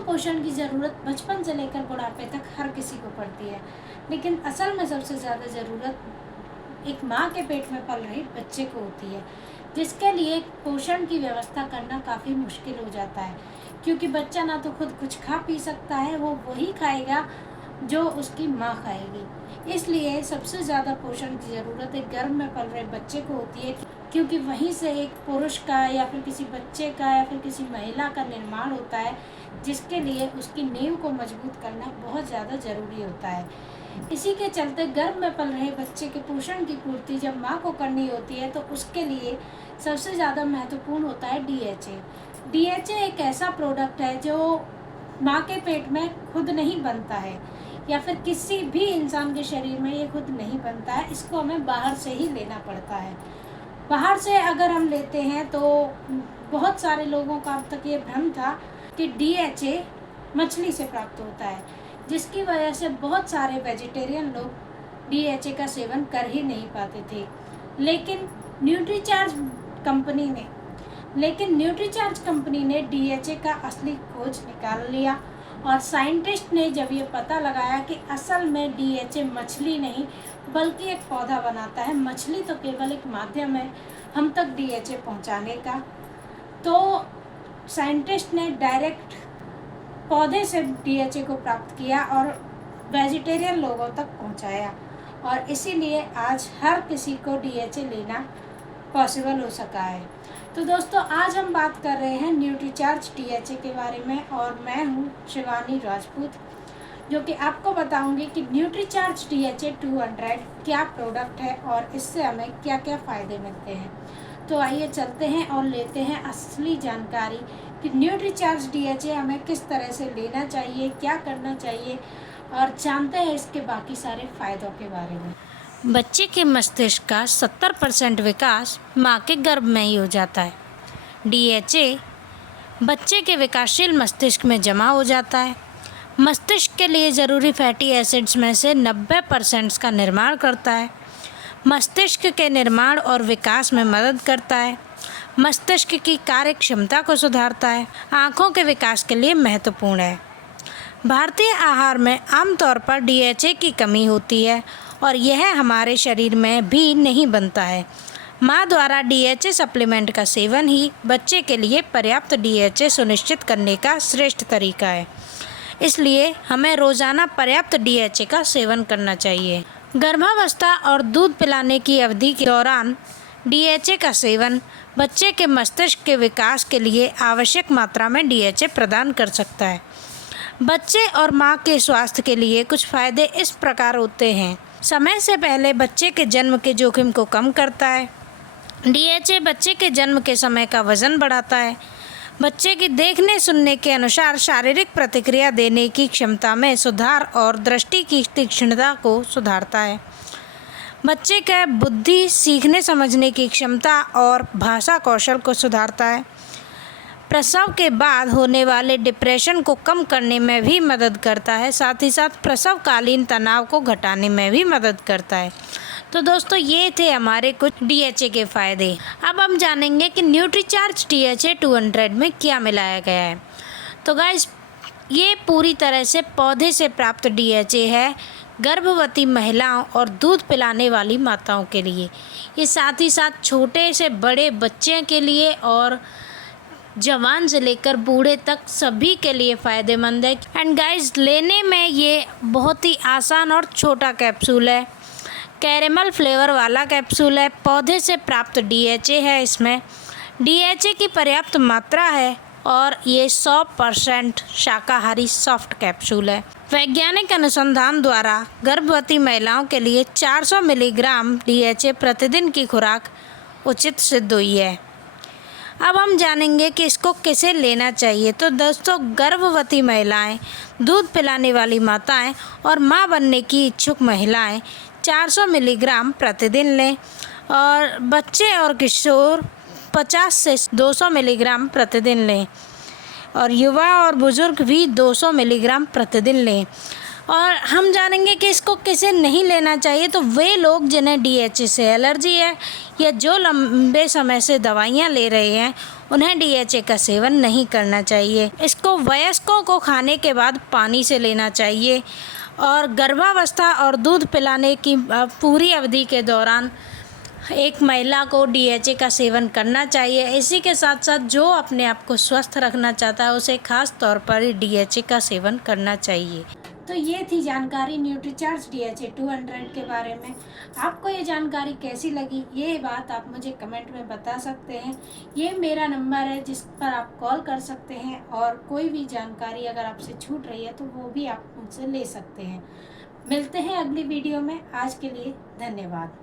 दोस्तों पोषण की ज़रूरत बचपन से लेकर बुढ़ापे तक हर किसी को पड़ती है, लेकिन असल में सबसे ज़्यादा ज़रूरत एक माँ के पेट में पल रहे बच्चे को होती है, जिसके लिए पोषण की व्यवस्था करना काफ़ी मुश्किल हो जाता है, क्योंकि बच्चा ना तो खुद कुछ खा पी सकता है, वो वही खाएगा जो उसकी माँ खाएगी। इसलिए सबसे ज़्यादा पोषण की ज़रूरत एक गर्भ में पल रहे बच्चे को होती है, क्योंकि वहीं से एक पुरुष का या फिर किसी बच्चे का या फिर किसी महिला का निर्माण होता है, जिसके लिए उसकी नींव को मजबूत करना बहुत ज़्यादा ज़रूरी होता है। इसी के चलते गर्भ में पल रहे बच्चे के पोषण की पूर्ति जब माँ को करनी होती है तो उसके लिए सबसे ज़्यादा महत्वपूर्ण होता है DHA। DHA एक ऐसा प्रोडक्ट है जो माँ के पेट में खुद नहीं बनता है, या फिर किसी भी इंसान के शरीर में ये खुद नहीं बनता है, इसको हमें बाहर से ही लेना पड़ता है। बाहर से अगर हम लेते हैं तो बहुत सारे लोगों का अब तक ये भ्रम था कि DHA मछली से प्राप्त होता है, जिसकी वजह से बहुत सारे वेजिटेरियन लोग DHA का सेवन कर ही नहीं पाते थे। लेकिन न्यूट्रीचार्ज कंपनी ने DHA का असली खोज निकाल लिया, और साइंटिस्ट ने जब ये पता लगाया कि असल में DHA मछली नहीं बल्कि एक पौधा बनाता है, मछली तो केवल एक माध्यम है हम तक DHA पहुंचाने का, तो साइंटिस्ट ने डायरेक्ट पौधे से DHA को प्राप्त किया और वेजिटेरियन लोगों तक पहुंचाया, और इसीलिए आज हर किसी को DHA लेना पॉसिबल हो सका है। तो दोस्तों आज हम बात कर रहे हैं न्यूट्रीचार्ज DHA के बारे में, और मैं हूं शिवानी राजपूत, जो कि आपको बताऊंगी कि न्यूट्रीचार्ज DHA 200 क्या प्रोडक्ट है और इससे हमें क्या क्या फ़ायदे मिलते हैं। तो आइए चलते हैं और लेते हैं असली जानकारी कि न्यूट्रीचार्ज DHA हमें किस तरह से लेना चाहिए, क्या करना चाहिए, और जानते हैं इसके बाकी सारे फ़ायदों के बारे में। बच्चे के मस्तिष्क का 70% विकास माँ के गर्भ में ही हो जाता है। DHA बच्चे के विकासशील मस्तिष्क में जमा हो जाता है। मस्तिष्क के लिए ज़रूरी फैटी एसिड्स में से 90% का निर्माण करता है। मस्तिष्क के निर्माण और विकास में मदद करता है। मस्तिष्क की कार्य क्षमता को सुधारता है। आँखों के विकास के लिए महत्वपूर्ण है। भारतीय आहार में आमतौर पर DHA की कमी होती है और यह हमारे शरीर में भी नहीं बनता है। माँ द्वारा DHA सप्लीमेंट का सेवन ही बच्चे के लिए पर्याप्त DHA सुनिश्चित करने का श्रेष्ठ तरीका है। इसलिए हमें रोज़ाना पर्याप्त DHA का सेवन करना चाहिए। गर्भावस्था और दूध पिलाने की अवधि के दौरान DHA का सेवन बच्चे के मस्तिष्क के विकास के लिए आवश्यक मात्रा में DHA प्रदान कर सकता है। बच्चे और माँ के स्वास्थ्य के लिए कुछ फ़ायदे इस प्रकार होते हैं। समय से पहले बच्चे के जन्म के जोखिम को कम करता है। DHA बच्चे के जन्म के समय का वज़न बढ़ाता है। बच्चे की देखने सुनने के अनुसार शारीरिक प्रतिक्रिया देने की क्षमता में सुधार और दृष्टि की तीक्ष्णता को सुधारता है। बच्चे का बुद्धि, सीखने समझने की क्षमता और भाषा कौशल को सुधारता है। प्रसव के बाद होने वाले डिप्रेशन को कम करने में भी मदद करता है। साथ ही साथ प्रसवकालीन तनाव को घटाने में भी मदद करता है। तो दोस्तों ये थे हमारे कुछ DHA के फ़ायदे। अब हम जानेंगे कि न्यूट्रीचार्ज DHA 200 में क्या मिलाया गया है। तो गाइस ये पूरी तरह से पौधे से प्राप्त DHA है, गर्भवती महिलाओं और दूध पिलाने वाली माताओं के लिए। ये साथ ही साथ छोटे से बड़े बच्चे के लिए और जवान से लेकर बूढ़े तक सभी के लिए फ़ायदेमंद है। एंड गाइस लेने में ये बहुत ही आसान और छोटा कैप्सूल है। कैरेमल फ्लेवर वाला कैप्सूल है। पौधे से प्राप्त DHA है। इसमें DHA की पर्याप्त मात्रा है और ये 100% शाकाहारी सॉफ्ट कैप्सूल है। वैज्ञानिक अनुसंधान द्वारा गर्भवती महिलाओं के लिए 400 मिलीग्राम DHA प्रतिदिन की खुराक उचित सिद्ध हुई है। अब हम जानेंगे कि इसको कैसे लेना चाहिए। तो दोस्तों गर्भवती महिलाएं, दूध पिलाने वाली माताएं और मां बनने की इच्छुक महिलाएं 400 मिलीग्राम प्रतिदिन लें, और बच्चे और किशोर 50 से 200 मिलीग्राम प्रतिदिन लें, और युवा और बुज़ुर्ग भी 200 मिलीग्राम प्रतिदिन लें। और हम जानेंगे कि इसको किसे नहीं लेना चाहिए। तो वे लोग जिन्हें DHA से एलर्जी है या जो लंबे समय से दवाइयाँ ले रहे हैं, उन्हें DHA का सेवन नहीं करना चाहिए। इसको वयस्कों को खाने के बाद पानी से लेना चाहिए और गर्भावस्था और दूध पिलाने की पूरी अवधि के दौरान एक महिला को DHA का सेवन करना चाहिए। इसी के साथ साथ जो अपने आप को स्वस्थ रखना चाहता है, उसे खास तौर पर DHA का सेवन करना चाहिए। तो ये थी जानकारी न्यूट्रीचार्ज DHA 200 के बारे में। आपको ये जानकारी कैसी लगी, ये बात आप मुझे कमेंट में बता सकते हैं। ये मेरा नंबर है जिस पर आप कॉल कर सकते हैं और कोई भी जानकारी अगर आपसे छूट रही है तो वो भी आप मुझसे ले सकते हैं। मिलते हैं अगली वीडियो में। आज के लिए धन्यवाद।